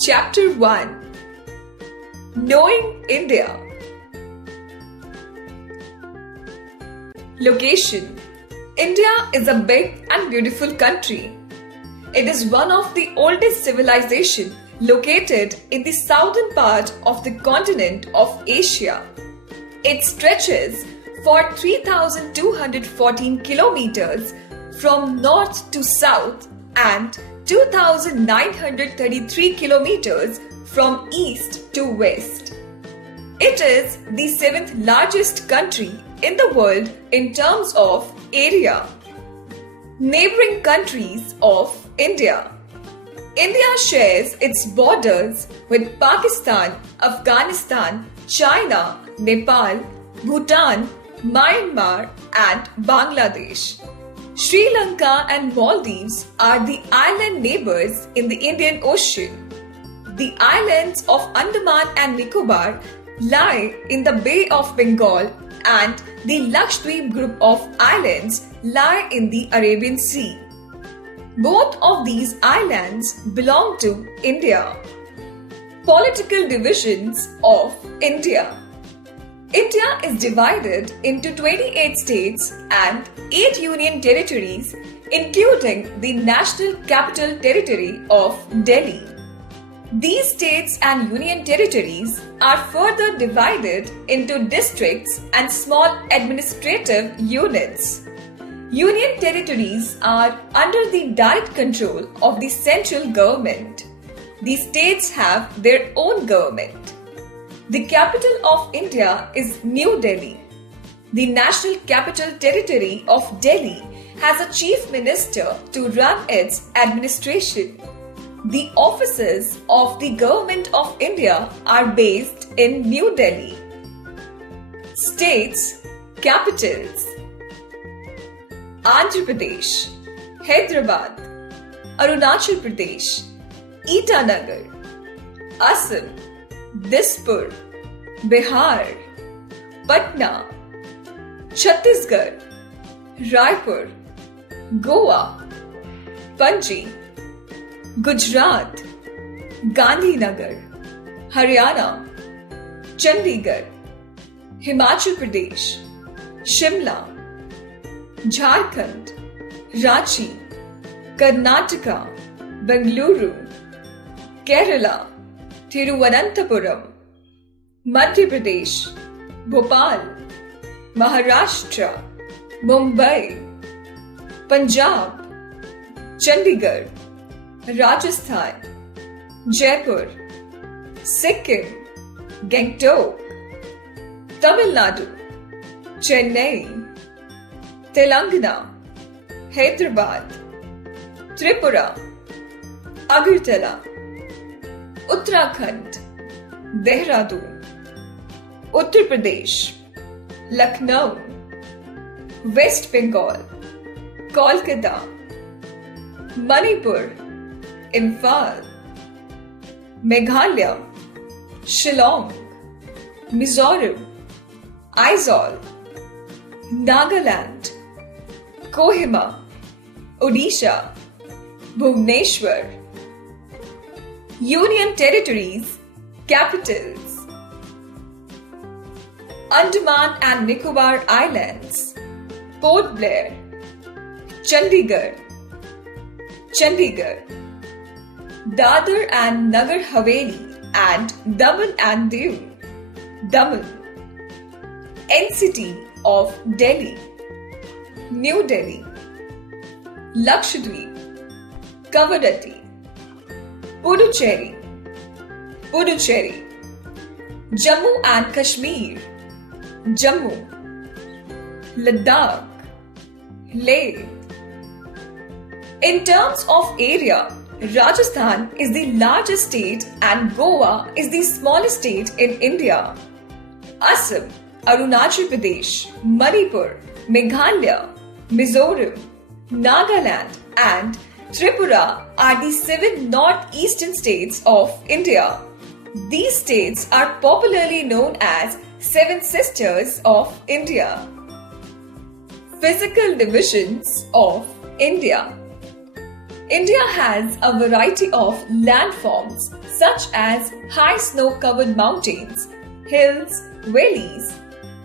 Chapter 1 Knowing India. Location. India is a big and beautiful country. It is one of the oldest civilizations located in the southern part of the continent of Asia. It stretches for 3,214 kilometers from north to south and 2,933 kilometers from east to west. It is the seventh largest country in the world in terms of area. Neighboring countries of India. India shares its borders with Pakistan, Afghanistan, China, Nepal, Bhutan, Myanmar, and Bangladesh. Sri Lanka and Maldives are the island neighbors in the Indian Ocean. The islands of Andaman and Nicobar lie in the Bay of Bengal, and the Lakshadweep group of islands lie in the Arabian Sea. Both of these islands belong to India. Political divisions of India. India is divided into 28 states and 8 union territories, including the National Capital Territory of Delhi. These states and union territories are further divided into districts and small administrative units. Union territories are under the direct control of the central government. The states have their own government. The capital of India is New Delhi. The National Capital Territory of Delhi has a chief minister to run its administration. The offices of the Government of India are based in New Delhi. States, capitals. Andhra Pradesh, Hyderabad, Arunachal Pradesh, Itanagar, Assam, Dispur, Bihar, Patna, Chhattisgarh, Raipur, Goa, Panji, Gujarat, Gandhinagar, Haryana, Chandigarh, Himachal Pradesh, Shimla, Jharkhand, Ranchi, Karnataka, Bengaluru, Kerala, Thiruvananthapuram, Madhya Pradesh, Bhopal, Maharashtra, Mumbai, Punjab, Chandigarh, Rajasthan, Jaipur, Sikkim, Gangtok, Tamil Nadu, Chennai, Telangana, Hyderabad, Tripura, Agartala, Uttarakhand, Dehradun, Uttar Pradesh, Lucknow, West Bengal, Kolkata, Manipur, Imphal, Meghalaya, Shillong, Mizoram, Aizawl, Nagaland, Kohima, Odisha, Bhubaneswar. Union territories, capitals. Andaman and Nicobar Islands, Port Blair, Chandigarh, Chandigarh, Dadar and Nagar Haveli and Daman and Diu, Daman. NCT of Delhi, New Delhi, Lakshadweep, Kavaratti, Puducherry, Puducherry, Jammu and Kashmir, Jammu, Ladakh, Leh. In terms of area, Rajasthan is the largest state and Goa is the smallest state in India. Assam, Arunachal Pradesh, Manipur, Meghalaya, Mizoram, Nagaland and Tripura are the 7 northeastern states of India. These states are popularly known as Seven Sisters of India. Physical divisions of India. India has a variety of landforms such as high snow-covered mountains, hills, valleys,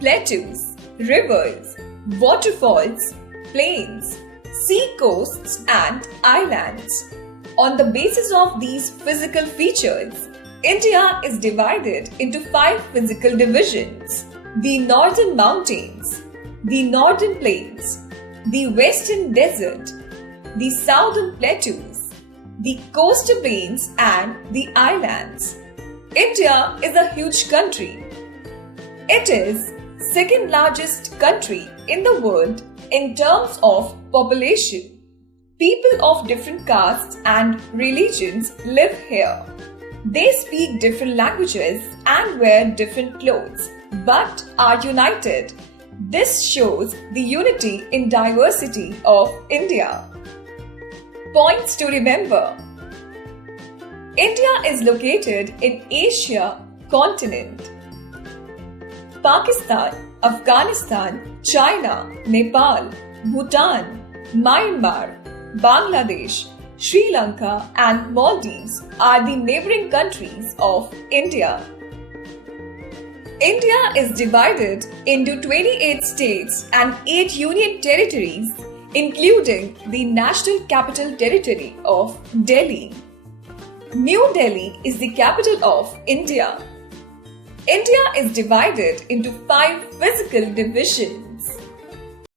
plateaus, rivers, waterfalls, plains, sea coasts and islands. On the basis of these physical features, India is divided into 5 physical divisions: the northern mountains, the northern plains, the western desert, the southern plateaus, the coastal plains and the islands. India is a huge country. It is second largest country in the world in terms of population. People of different castes and religions live here. They speak different languages and wear different clothes, but are united. This shows the unity in diversity of India. Points to remember. India is located in Asia continent. Pakistan, Afghanistan, China, Nepal, Bhutan, Myanmar, Bangladesh, Sri Lanka and Maldives are the neighboring countries of India. India is divided into 28 states and 8 union territories, including the National Capital Territory of Delhi. New Delhi is the capital of India. India is divided into 5 physical divisions.